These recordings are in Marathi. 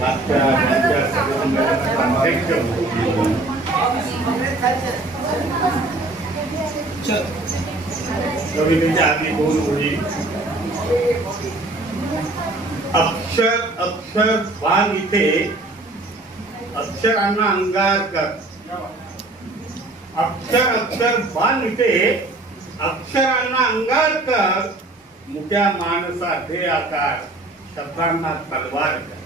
मागच्या अध्यक्ष कवितेच्या आधी दोन ओळी. अक्षर अक्षर वाण इथे अक्षरांना अंगार कर. अक्षर अक्षर वाण इथे अक्षरांना अंगार कर. मुक्या माणसा दे आकार शब्दांना तलवार कर.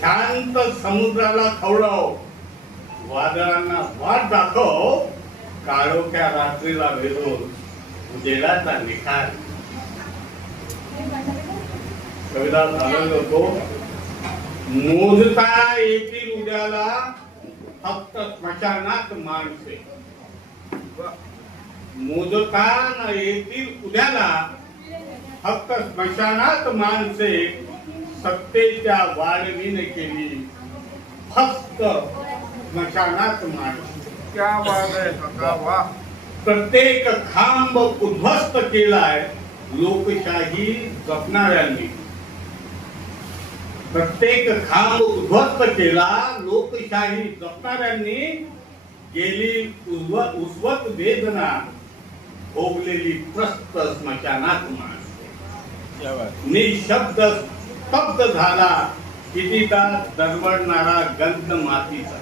शांत समुद्राला खवळव वादळांना वाट दाखव. काळोख्या रात्रीला वेधून उजेडाचा निखार. कविता चालत होतो. मोजता येतील उद्याला फक्त स्मशानात माणसे. मोजता येतील उद्याला फक्त स्मशानात माणसे. सत्तेच्या वाढवीने केली फक्त स्मशानात माणसे. क्या बात है काका, वाह. प्रत्येक खांब उद्ध्वस्त केलाय लोकशाही जपणाऱ्यांनी. प्रत्येक खांब उद्ध्वस्त केला लोकशाही जपणाऱ्यांनी. गेली उस्वत वेदना भोगलेली प्रस्त स्मशानात माणसे. निशब्द स्तब्ध झाला कितीदा दरवळणारा गंध मातीचा.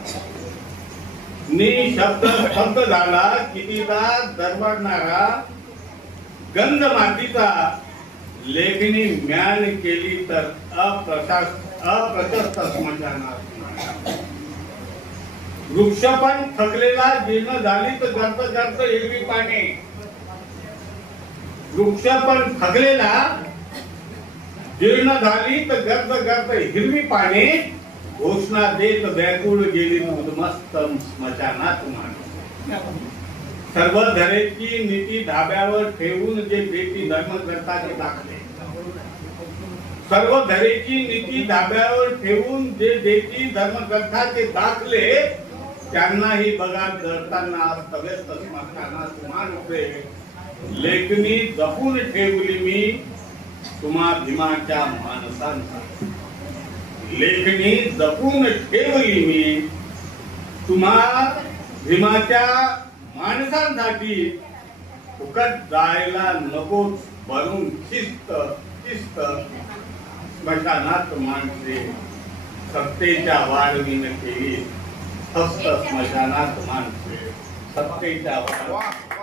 निशब्द स्तब्ध झाला कितीदा दरवळणारा गंध मातीचा. लेखणी म्यान केली तर अप्रशस्त स्मशानात. वृक्ष पण थकलेला जीर्ण झाली तर गर्द गर्द हिरवी पाने. वृक्ष पण थकलेला जीर्ण झाली तर गर्द गर्द हिरवी पाने. घोषणा देत व्याकुळ गेली उद्मस्त स्मशानात माणसे. सर्व धरेची नीती धाब्यावर ठेवून जे बेटी धर्मकर्ताचे दाखले. सर्व धरेची नीती धाब्यावर ठेवून जे बेटी धर्मकर्ताचे दाखले. त्यांनाही बघा जळताना अस्तव्यस्त स्मशानात माणसे. लेखणी जपून ठेवली मी तुम्हा भीमाच्या माणसांसाठी. लेखणी जपून ठेवली मी तुम्हा भीमाच्या माणसांसाठी. फुकट जायला नकोच भरून शिस्त शिस्त स्मशानात माणसे. सत्तेच्या वाढवीने केली फक्त स्मशानात माणसे. सत्तेच्या वाढ